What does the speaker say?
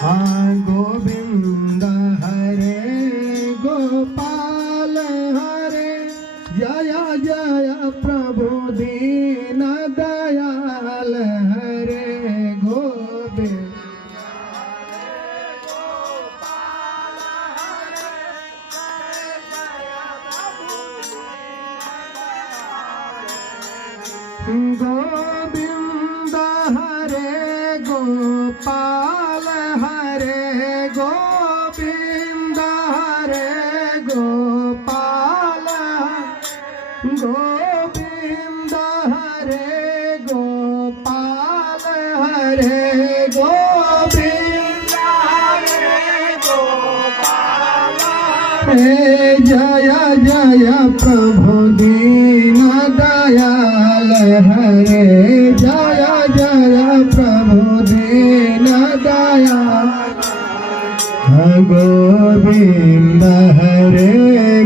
गोविंद हरे गोपाल हरे जय जय प्रभु दीन दयाल हरे गोविंद गोविंद हरे गोपाल हरे गोविंद हरे गोपाल गोविंद हरे गोपाल हरे गोविंद हरे गोपाल हरे जय जय प्रभु दीन दयाल हरे जय जय प्रभु दीन दयाल गोविंद हरे